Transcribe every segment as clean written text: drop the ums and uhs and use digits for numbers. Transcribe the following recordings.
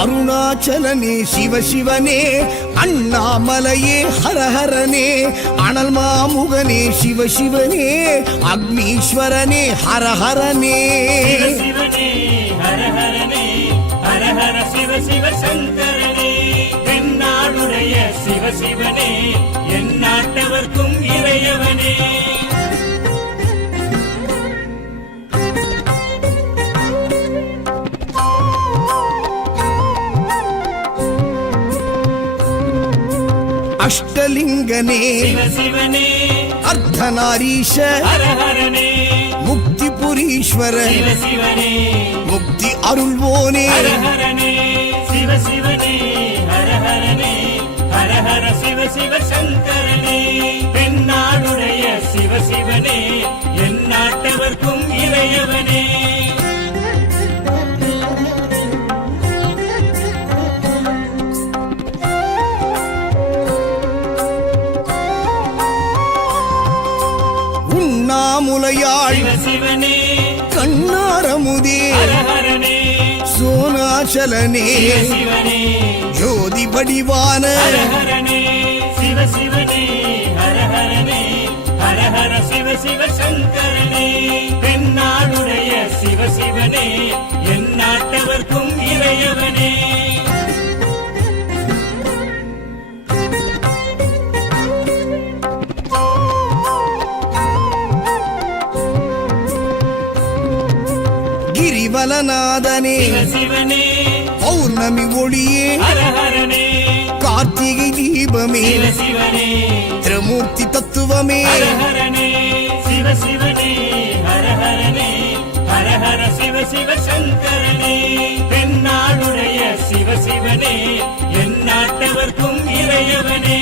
அருணாச்சலனே சிவசிவனே, அண்ணாமலையே ஹரஹரனே, அனல் மாமுகனே சிவசிவனே, அக்னீஸ்வரனே ஹரஹரனே. சிவசிவனே ஹரஹரனே, ஹரஹர சிவ சிவ சங்கரனே, தென்னாடுடைய சிவசிவனே, என் நாட்டவர்க்கும் இறையவனே. அஷ்டலிங்கனே சிவசிவனே, அர்த்தநாரீஷ ஹரஹரனே, முக்திபுரீஸ்வர சிவசிவனே, முக்தி அருள்வோனே. ஹரஹரனே சிவசிவனே, ஹரஹரனே, ஹரஹர சிவ சிவ சங்கரனே, தென்னாடுடைய சிவசிவனே, என் நாட்டவர்க்கும் இறையவனே. உண்ணாமுலையாள் சிவசிவனே, கண்ணாரமுதே ஹரஹரனே, சோனாச்சலனே சிவசிவனே, ஜோதி வடிவான ஹரஹரனே சிவசிவனே, ஹரஹரனே, ஹரஹர சிவ சிவ சங்கரனே, தென்னாடுடைய சிவசிவனே, என் நாட்டவர்க்கும் இறையவனே. கிரிவலநாதனே சிவசிவனே, பௌர்ணமி ஒளியே ஹரஹரனே, கார்த்திகை தீபமே சிவசிவனே, திரிமூர்த்தி தத்துவமே. ஹரஹரனே சிவசிவனே, ஹரஹரனே, ஹரஹர சிவ சிவ சங்கரனே, தென்னாடுடைய சிவசிவனே, என் நாட்டவர்க்கும் இறையவனே.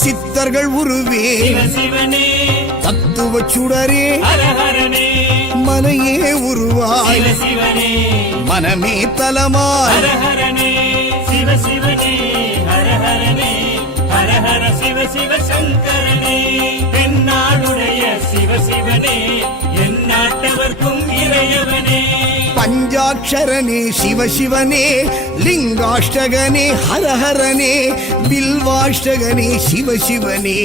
சித்தர்கள் உருவே சிவசிவனே, தத்துவ சுடரே ஹரஹரனே, மனையே உருவாய் சிவசிவனே, மனமே தலமாய். ஹரஹரனே சிவசிவனே, ஹரஹரனே, ஹரஹர சிவ சிவ சங்கரனே, தென்னாடுடைய சிவசிவனே, என் நாட்டவர்க்கும் இறையவனே. பஞ்சாட்சரனே சிவசிவனே, லிங்காஷ்டகனே ஹரஹரனே, பில்வாஷ்டகனே சிவசிவனே,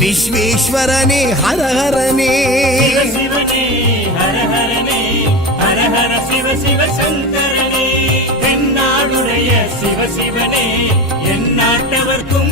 விஸ்வேஸ்வரனே ஹரஹரனே. சிவசிவனே, ஹரஹரனே, ஹரஹர சிவ சிவ சங்கரனே, தென்னாடுடைய சிவசிவனே, என் நாட்டவர்க்கும்